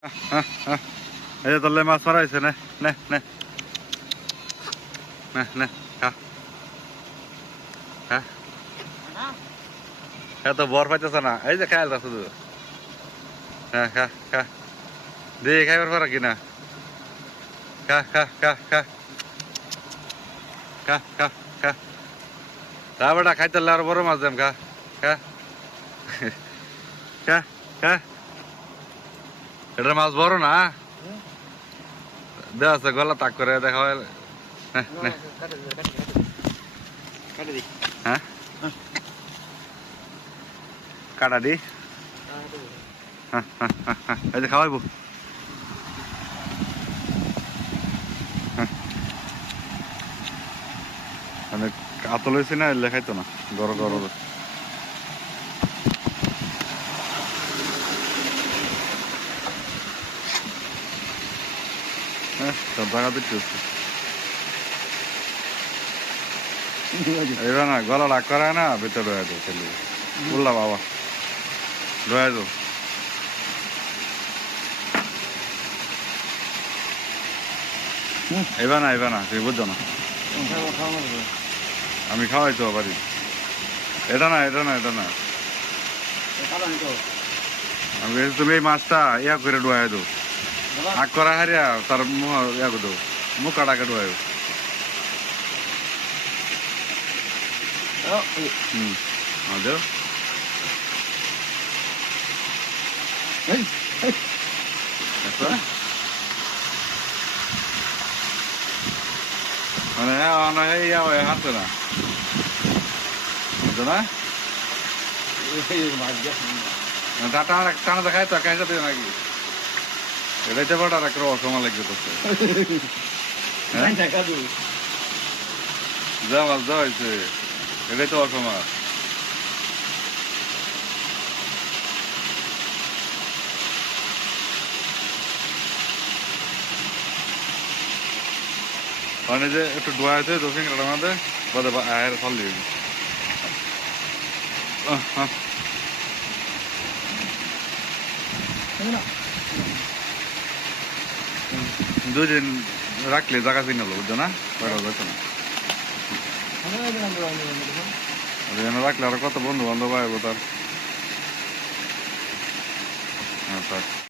এই তোলে মাছ মারাইছে নে নে নে। নে নে, খা। এত বর পাইতেছে না। এই যে খাইল শুধু হ্যাঁ খা খা। দিয়ে খাইবার পারা কিনা খা খা খা খা। খা খা খা। তা বেটা, খাইতে আর বড় মাছ দেম, খা। খা। খা খা। এটার মাছ বড় না? দেওয়া আছে গলা তাক করে দেখা হয়। নে, হ্যাঁ? কাটা দি। হ্যাঁ হ্যাঁ হ্যাঁ, হ্যাঁ। এই যে খাওয়াইবো। হ্যাঁ। মানে আতল না লেখাইতো না। গড় গড়। হ্যাঁ সব জায়গা দিতে এবার না গলা লাগ করায় না ভিতরে রয়ে যাও ছেলে বললাম বাবা রয়ে যাও। এবার না এবার না তুমি বুঝছ না। আমি খাওয়াই তো বাড়ি। এটা না এটা না এটা না। আমি তুমি এই মাছটা ইয়া করে ডুয়াই দো আগ করা হারিয়া তার মুখ ইয়া করে দো মুখ কাটাকে ডুয়াই হুম হ্যাঁ। মানে মানে এই ইয়া হয়ে হাঁটছে না। বুঝছ না? টাটা টানা দেখায় তো কাছে দিও নাকি? এটাই তো বড় একটা অসময় লাগবে তো হ্যাঁ? যা মাছ দেওয়া হয়েছে এটাই তো অসময় মানে যে একটু ডোয়া আছে দক্ষিণ কাটার মধ্যে বাদে আয়ের ফল দিয়ে দিবি। দুই দিন রাখলে জায়গা চিনে হলো বুঝছ না? বেড়া যাচ্ছে না রাখলে আর কত বন্ধু বান্ধব আসব তার। হ্যাঁ